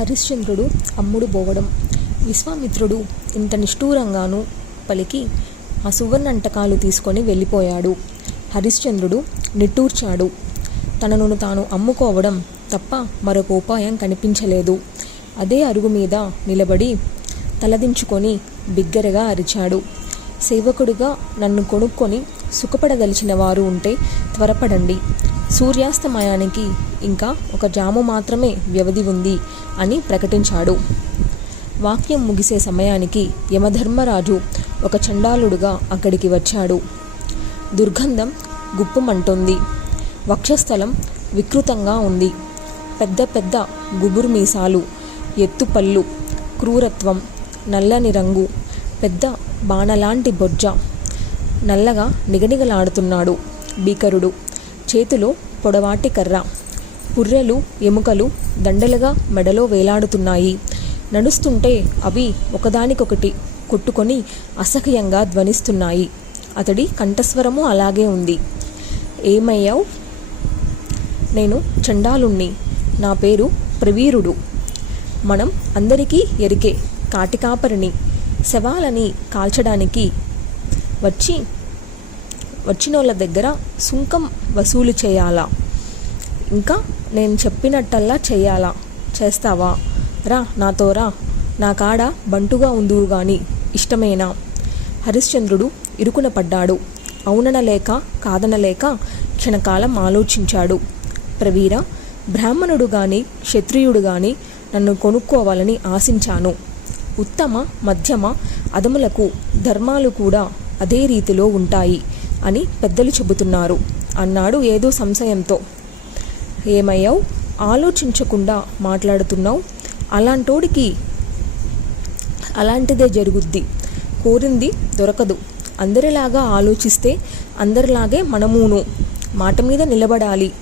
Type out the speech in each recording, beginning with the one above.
హరిశ్చంద్రుడు అమ్ముడు పోవడం. విశ్వామిత్రుడు ఇంత నిష్ఠూరంగానూ పలికి ఆ సువర్ణంటకాలు తీసుకొని వెళ్ళిపోయాడు. హరిశ్చంద్రుడు నిట్టూర్చాడు. తనను తాను అమ్ముకోవడం తప్ప మరొక ఉపాయం కనిపించలేదు. అదే అరుగు మీద నిలబడి తలదించుకొని బిగ్గరగా అరిచాడు. సేవకుడిగా నన్ను కొనుక్కొని సుఖపడదలిచిన వారు ఉంటే త్వరపడండి. సూర్యాస్తమయానికి ఇంకా ఒక జాము మాత్రమే వ్యవధి ఉంది అని ప్రకటించాడు. వాక్యం ముగిసే సమయానికి యమధర్మరాజు ఒక చండాలుడుగా అక్కడికి వచ్చాడు. దుర్గంధం గుప్పుమంటోంది. వక్షస్థలం వికృతంగా ఉంది. పెద్ద పెద్ద గుబురు మీసాలు, ఎత్తుపళ్ళు, క్రూరత్వం, నల్లని రంగు, పెద్ద బాణలాంటి బొజ్జ. నల్లగా నిగనిగలాడుతున్నాడు భీకరుడు. చేతిలో పొడవాటి కర్ర. పుర్రెలు ఎముకలు దండలుగా మెడలో వేలాడుతున్నాయి. నడుస్తుంటే అవి ఒకదానికొకటి కొట్టుకొని అసహ్యంగా ధ్వనిస్తున్నాయి. అతడి కంఠస్వరము అలాగే ఉంది. ఏమయ్యావు? నేను చండాలుణ్ణి. నా పేరు ప్రవీరుడు. మనం అందరికీ ఎరికే కాటికాపరిని. శవాలని కాల్చడానికి వచ్చినోళ్ళ దగ్గర సుంకం వసూలు చేయాలా? ఇంకా నేను చెప్పినట్టల్లా చేయాలా? చేస్తావా? రా, నాతో రా. నా కాడ బంటుగా ఉందువు గాని ఇష్టమేనా? హరిశ్చంద్రుడు ఇరుకున పడ్డాడు. అవుననలేక కాదనలేక క్షణకాలం ఆలోచించాడు. ప్రవీర, బ్రాహ్మణుడు గాని క్షత్రియుడు గాని నన్ను కొనుక్కోవాలని ఆశించాను. ఉత్తమ మధ్యమ అధములకు ధర్మాలు కూడా అదే రీతిలో ఉంటాయి అని పెద్దలు చెబుతున్నారు అన్నాడు ఏదో సంశయంతో. ఏమయ్యావు? ఆలోచించకుండా మాట్లాడుతున్నావు. అలాంటోడికి అలాంటిదే జరుగుద్ది. కోరింది దొరకదు. అందరిలాగా ఆలోచిస్తే అందరిలాగే మనమును మాట మీద నిలబడాలి.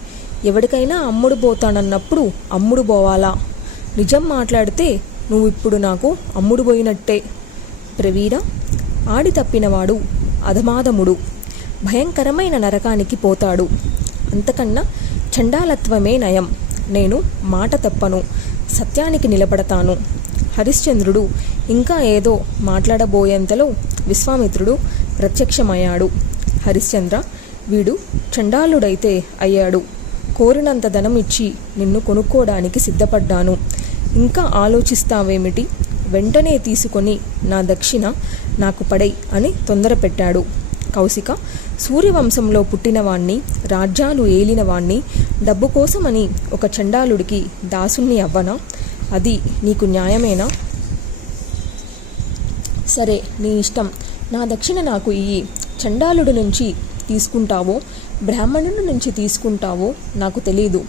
ఎవడికైనా అమ్ముడు పోతానన్నప్పుడు అమ్ముడు పోవాలా? నిజం మాట్లాడితే నువ్వు ఇప్పుడు నాకు అమ్ముడు పోయినట్టే. ప్రవీర, ఆడి తప్పినవాడు అధమాధముడు. భయంకరమైన నరకానికి పోతాడు. అంతకన్నా చండాలత్వమే నయం. నేను మాట తప్పను. సత్యానికి నిలబడతాను. హరిశ్చంద్రుడు ఇంకా ఏదో మాట్లాడబోయేంతలో విశ్వామిత్రుడు ప్రత్యక్షమయ్యాడు. హరిశ్చంద్ర, వీడు చండాలుడైతే అయ్యాడు. కోరినంత ధనం ఇచ్చి నిన్ను కొనుక్కోవడానికి సిద్ధపడ్డాను. ఇంకా ఆలోచిస్తావేమిటి? వెంటనే తీసుకొని నా దక్షిణ నాకు పడై అని తొందర పెట్టాడు. కౌశిక, సూర్యవంశంలో పుట్టినవాణ్ణి, రాజ్యాలు ఏలినవాణ్ణి, డబ్బు కోసమని ఒక చండాలుడికి దాసుణ్ణి అవ్వనా? అది నీకు న్యాయమేనా? సరే, నీ ఇష్టం. నా దక్షిణ నాకు ఇయ్యి. చండాలుడి నుంచి తీసుకుంటావో బ్రాహ్మణుడి నుంచి తీసుకుంటావో నాకు తెలీదు.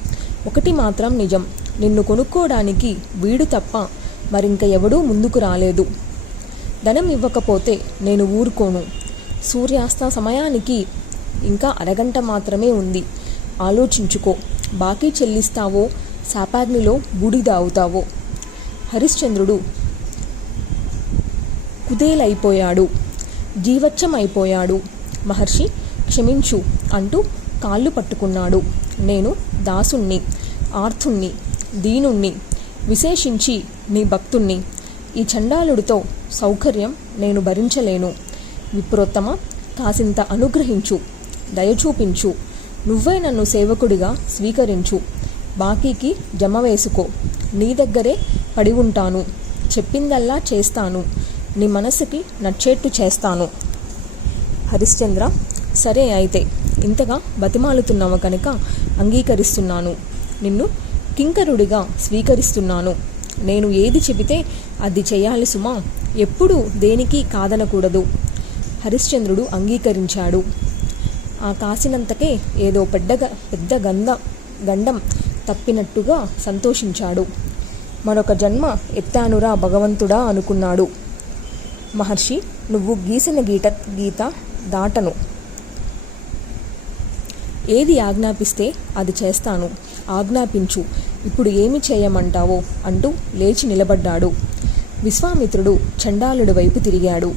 ఒకటి మాత్రం నిజం, నిన్ను కొనుక్కోవడానికి వీడు తప్ప మరింక ఎవడూ ముందుకు రాలేదు. ధనం ఇవ్వకపోతే నేను ఊరుకోను. సూర్యాస్త సమయానికి ఇంకా అరగంట మాత్రమే ఉంది. ఆలోచించుకో. బాకీ చెల్లిస్తావో శాపాగ్నిలో బూడిద అవుతావో. హరిశ్చంద్రుడు కుదేలైపోయాడు. జీవచ్చమైపోయాడు. మహర్షి, క్షమించు అంటూ కాళ్ళు పట్టుకున్నాడు. నేను దాసుణ్ణి, ఆర్తుణ్ణి, దీనుణ్ణి, విశేషించి నీ భక్తుణ్ణి. ఈ చండాలుడితో సౌకర్యం నేను భరించలేను. విప్రోత్తమ, కాసింత అనుగ్రహించు, దయచూపించు. నువ్వే నన్ను సేవకుడిగా స్వీకరించు. బాకీకి జమ వేసుకో. నీ దగ్గరే పడి ఉంటాను. చెప్పిందల్లా చేస్తాను. నీ మనసుకి నచ్చేట్టు చేస్తాను. హరిశ్చంద్ర, సరే అయితే. ఇంతగా బతిమాలుతున్నావు కనుక అంగీకరిస్తున్నాను. నిన్ను కింకరుడిగా స్వీకరిస్తున్నాను. నేను ఏది చెబితే అది చేయాలి సుమా. ఎప్పుడూ దేనికి కాదనకూడదు. హరిశ్చంద్రుడు అంగీకరించాడు. ఆ కాసినంతకే ఏదో పెద్ద గండం తప్పినట్టుగా సంతోషించాడు. మరొక జన్మ ఎత్తానురా భగవంతుడా అనుకున్నాడు. మహర్షి, నువ్వు గీసిన గీత దాటను. ఏది ఆజ్ఞాపిస్తే అది చేస్తాను. ఆజ్ఞాపించు. ఇప్పుడు ఏమి చేయమంటావో అంటూ లేచి నిలబడ్డాడు. విశ్వామిత్రుడు చండాలుడి వైపు తిరిగాడు.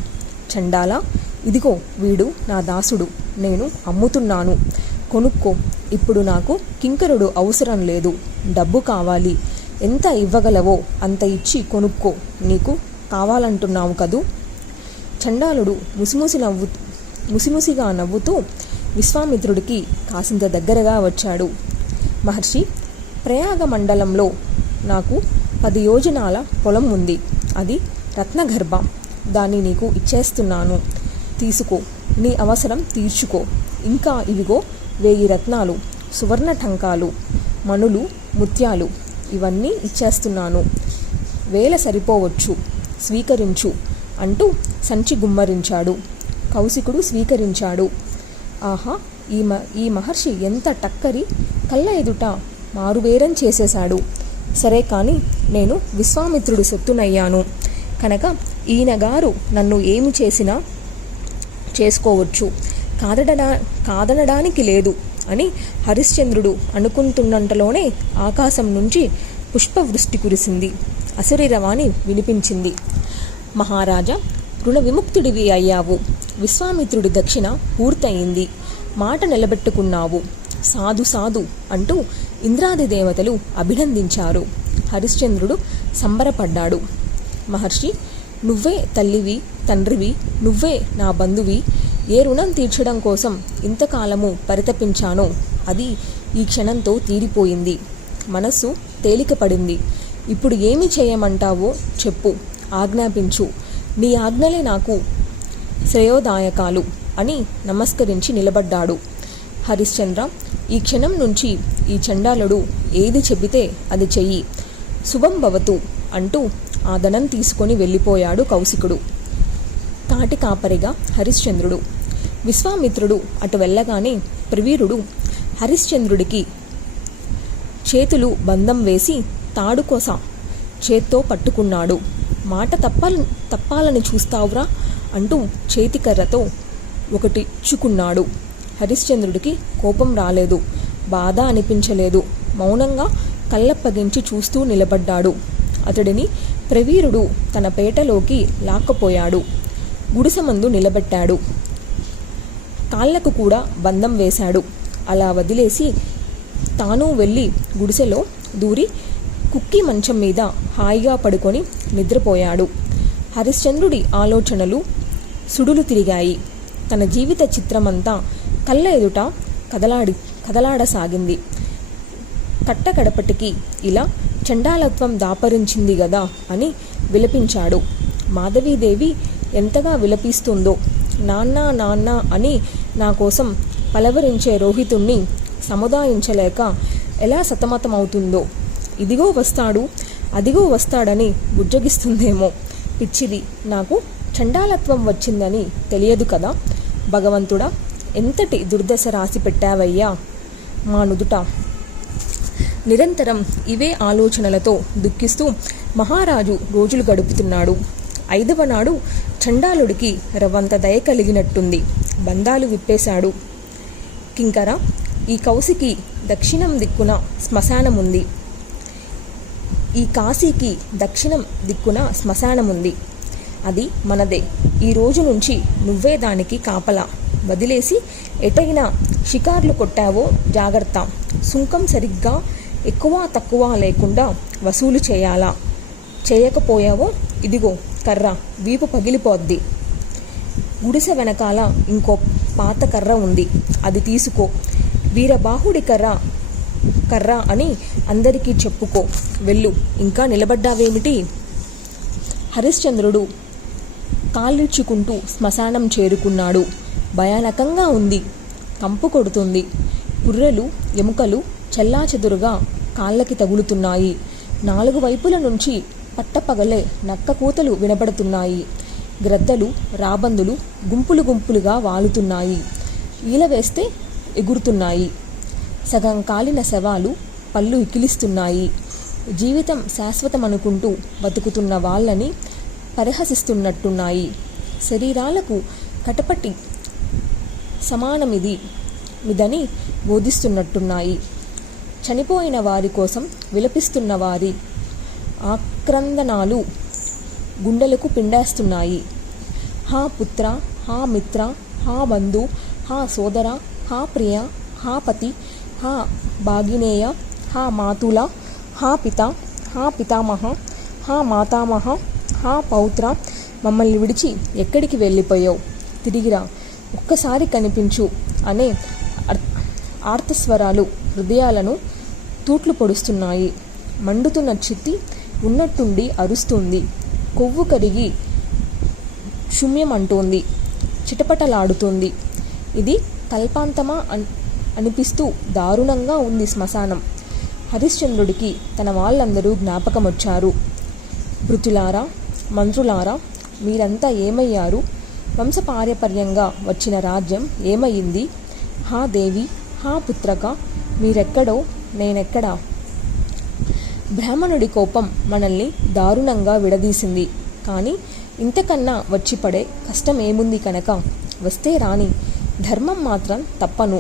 చండాల, ఇదిగో వీడు నా దాసుడు. నేను అమ్ముతున్నాను. కొనుక్కో. ఇప్పుడు నాకు కింకరుడు అవసరం లేదు. డబ్బు కావాలి. ఎంత ఇవ్వగలవో అంత ఇచ్చి కొనుక్కో, నీకు కావాలంటున్నావు కదూ. చండాలుడు ముసిముసిగా నవ్వుతూ విశ్వామిత్రుడికి కాసింత దగ్గరగా వచ్చాడు. మహర్షి, ప్రయాగ మండలంలో నాకు 10 యోజనాల పొలం ఉంది. అది రత్నగర్భ. దాన్ని నీకు ఇచ్చేస్తున్నాను. తీసుకో, నీ అవసరం తీర్చుకో. ఇంకా ఇవిగో 1000 రత్నాలు, సువర్ణ టంకాలు, మణులు, ముత్యాలు ఇవన్నీ ఇచ్చేస్తున్నాను. వేల సరిపోవచ్చు, స్వీకరించు అంటూ సంచి గుమ్మరించాడు. కౌశికుడు స్వీకరించాడు. ఆహా, ఈ మహర్షి ఎంత టక్కరి, కళ్ళ ఎదుట మారుబేరం చేసేశాడు. సరే కానీ నేను విశ్వామిత్రుడి సొత్తునయ్యాను కనుక ఈయనగారు నన్ను ఏమి చేసినా చేసుకోవచ్చు, కాదనడానికి లేదు అని హరిశ్చంద్రుడు అనుకుంటున్నంతలోనే ఆకాశం నుంచి పుష్పవృష్టి కురిసింది. అశరీరవాణి వినిపించింది. మహారాజా, రుణ విముక్తుడివి అయ్యావు. విశ్వామిత్రుడి దక్షిణ పూర్తయింది. మాట నిలబెట్టుకున్నావు. సాధు సాధు అంటూ ఇంద్రాది దేవతలు అభినందించారు. హరిశ్చంద్రుడు సంబరపడ్డాడు. మహర్షి, నువ్వే తల్లివి, తండ్రివి, నువ్వే నా బంధువి. ఏ రుణం తీర్చడం కోసం ఇంతకాలము పరితపించానో అది ఈ క్షణంతో తీరిపోయింది. మనస్సు తేలికపడింది. ఇప్పుడు ఏమి చేయమంటావో చెప్పు, ఆజ్ఞాపించు. నీ ఆజ్ఞలే నాకు శ్రేయోదాయకాలు అని నమస్కరించి నిలబడ్డాడు. హరిశ్చంద్ర, ఈ క్షణం నుంచి ఈ చండాలుడు ఏది చెబితే అది చెయ్యి. శుభం భవతు అంటూ ఆ ధనం తీసుకొని వెళ్ళిపోయాడు కౌశికుడు. కాటి కాపరిగా హరిశ్చంద్రుడు. విశ్వామిత్రుడు అటు వెళ్ళగానే ప్రవీరుడు హరిశ్చంద్రుడికి చేతులు బంధం వేసి తాడుకోస చేత్తో పట్టుకున్నాడు. మాట తప్పాలని చూస్తావురా అంటూ చేతికర్రతో ఒకటిచ్చుకున్నాడు. హరిశ్చంద్రుడికి కోపం రాలేదు, బాధ అనిపించలేదు. మౌనంగా కళ్ళప్పగించి చూస్తూ నిలబడ్డాడు. అతడిని ప్రవీరుడు తన పేటలోకి లాక్కపోయాడు. గుడిసెమందు నిలబెట్టాడు. కాళ్లకు కూడా బంధం వేశాడు. అలా వదిలేసి తాను వెళ్ళి గుడిసెలో దూరి కుక్కి మంచం మీద హాయిగా పడుకొని నిద్రపోయాడు. హరిశ్చంద్రుడి ఆలోచనలు సుడులు తిరిగాయి. తన జీవిత చిత్రమంతా కళ్ళ ఎదుట కదలాడసాగింది. కట్టకడపటికి ఇలా చండాలత్వం దాపరించింది గదా అని విలపించాడు. మాధవీదేవి ఎంతగా విలపిస్తుందో. నాన్న నాన్న అని నా కోసం పలవరించే రోహితుణ్ణి సముదాయించలేక ఎలా సతమతమవుతుందో. ఇదిగో వస్తాడు, అదిగో వస్తాడని బుజ్జగిస్తుందేమో. పిచ్చిది, నాకు చండాలత్వం వచ్చిందని తెలియదు కదా. భగవంతుడా, ఎంతటి దుర్దశ రాసి పెట్టావయ్యా మా నుదుట. నిరంతరం ఇవే ఆలోచనలతో దుఃఖిస్తూ మహారాజు రోజులు గడుపుతున్నాడు. 5వ నాడు చండాలుడికి రవంత దయ కలిగినట్టుంది. బంధాలు విప్పేశాడు. కింకర, ఈ కౌశికి దక్షిణం దిక్కున శ్మశానముంది. ఈ కాశీకి దక్షిణం దిక్కున శ్మశానముంది. అది మనదే. ఈ రోజు నుంచి నువ్వే దానికి కాపలా. వదిలేసి ఎటైనా షికార్లు కొట్టావో జాగ్రత్త. సుంకం సరిగ్గా ఎక్కువ తక్కువ లేకుండా వసూలు చేయాలా. చేయకపోయావో ఇదిగో కర్ర, వీపు పగిలిపోద్ది. గుడిసె వెనకాల ఇంకో పాత కర్ర ఉంది, అది తీసుకో. వీరబాహుడి కర్ర అని అందరికీ చెప్పుకో. వెళ్ళు. ఇంకా నిలబడ్డావేమిటి? హరిశ్చంద్రుడు కాళ్ళిచ్చుకుంటూ శ్మశానం చేరుకున్నాడు. భయానకంగా ఉంది. కంపు కొడుతుంది. పుర్రెలు ఎముకలు చెల్లాచెదురుగా కాళ్ళకి తగులుతున్నాయి. 4 వైపుల నుంచి పట్టపగలే నక్క కూతలు వినపడుతున్నాయి. గ్రద్దలు రాబందులు గుంపులు గుంపులుగా వాలుతున్నాయి. ఈల వేస్తే ఎగురుతున్నాయి. సగం కాలిన శవాలు పళ్ళు ఇకిలిస్తున్నాయి. జీవితం శాశ్వతమనుకుంటూ బతుకుతున్న వాళ్ళని పరిహసిస్తున్నట్టున్నాయి. శరీరాలకు కటపటి సమానమిదని బోధిస్తున్నట్టున్నాయి. చనిపోయిన వారి కోసం విలపిస్తున్న వారి ఆక్రందనాలు గుండెలకు పిండేస్తున్నాయి. హా పుత్ర, హా మిత్ర, హా బంధు, హా సోదర, హా ప్రియ, హా పతి, హా భాగినేయ, హా మాతుల, హా పిత, హా పితామహ, హా మాతామహ, హా పౌత్ర, మమ్మల్ని విడిచి ఎక్కడికి వెళ్ళిపోయావు? తిరిగిరా, ఒక్కసారి కనిపించు అనే ఆర్తస్వరాలు హృదయాలను తూట్లు పొడుస్తున్నాయి. మండుతున్న చిత్తి ఉన్నట్టుండి అరుస్తుంది. కొవ్వు కరిగి శూన్యమంటోంది. చిటపటలాడుతోంది. ఇది కల్పాంతమా అనిపిస్తూ దారుణంగా ఉంది శ్మశానం. హరిశ్చంద్రుడికి తన వాళ్ళందరూ జ్ఞాపకమొచ్చారు. భృతులారా, మంత్రులారా, మీరంతా ఏమయ్యారు? వంశపార్యపర్యంగా వచ్చిన రాజ్యం ఏమయ్యింది? హా దేవి, హా పుత్రక, మీరెక్కడో నేనెక్కడా? బ్రాహ్మణుడి కోపం మనల్ని దారుణంగా విడదీసింది. కానీ ఇంతకన్నా వచ్చిపడే కష్టం ఏముంది కనుక వస్తే రాని. ధర్మం మాత్రం తప్పను.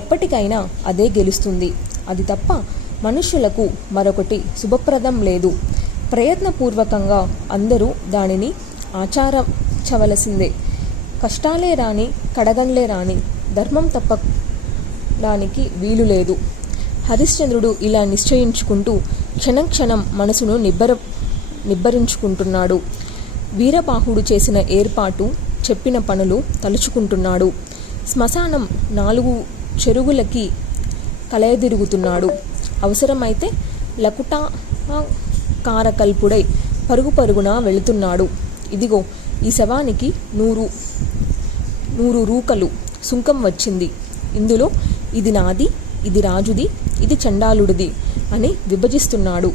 ఎప్పటికైనా అదే గెలుస్తుంది. అది తప్ప మనుష్యులకు మరొకటి శుభప్రదం లేదు. ప్రయత్నపూర్వకంగా అందరూ దానిని ఆచరించవలసిందే. కష్టాలే రాని, కడగండ్లే రాని, ధర్మం తప్పడానికి వీలు లేదు. హరిశ్చంద్రుడు ఇలా నిశ్చయించుకుంటూ క్షణం క్షణం మనసును నిబ్బరించుకుంటున్నాడు. వీరబాహుడు చేసిన ఏర్పాటు, చెప్పిన పనులు తలుచుకుంటున్నాడు. శ్మశానం 4 చెరుగులకి కలయదిరుగుతున్నాడు. అవసరమైతే లకుటాకారకల్పుడై పరుగు పరుగున వెళుతున్నాడు. ఇదిగో ఈ శవానికి 100 రూకలు సుంకం వచ్చింది. ఇందులో ఇది నాది, ఇది రాజుది, ఇది చండాలుడిది అని విభజిస్తున్నాడు.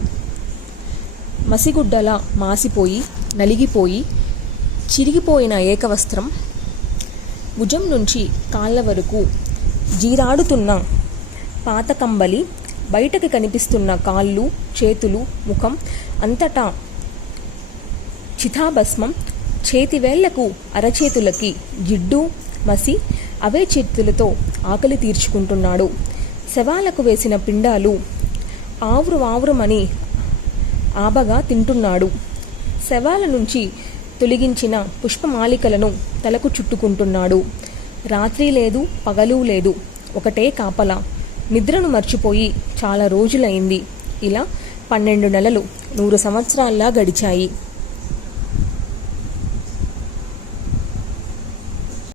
మసిగుడ్డలా మాసిపోయి, నలిగిపోయి, చిరిగిపోయిన ఏకవస్త్రం భుజం నుంచి కాళ్ళ వరకు జీరాడుతున్న పాతకంబలి, బయటకి కనిపిస్తున్న కాళ్ళు, చేతులు, ముఖం అంతటా చితాభస్మం. చేతివేళ్లకు, అరచేతులకి జిడ్డు, మసి. అవే చేతులతో ఆకలి తీర్చుకుంటున్నాడు. శవాలకు వేసిన పిండాలు ఆవురుమని ఆబగా తింటున్నాడు. శవాల నుంచి తొలగించిన పుష్పమాలికలను తలకు చుట్టుకుంటున్నాడు. రాత్రి లేదు, పగలు లేదు, ఒకటే కాపలా. నిద్రను మర్చిపోయి చాలా రోజులైంది. ఇలా 12 నెలలు 100 సంవత్సరాల్లా గడిచాయి.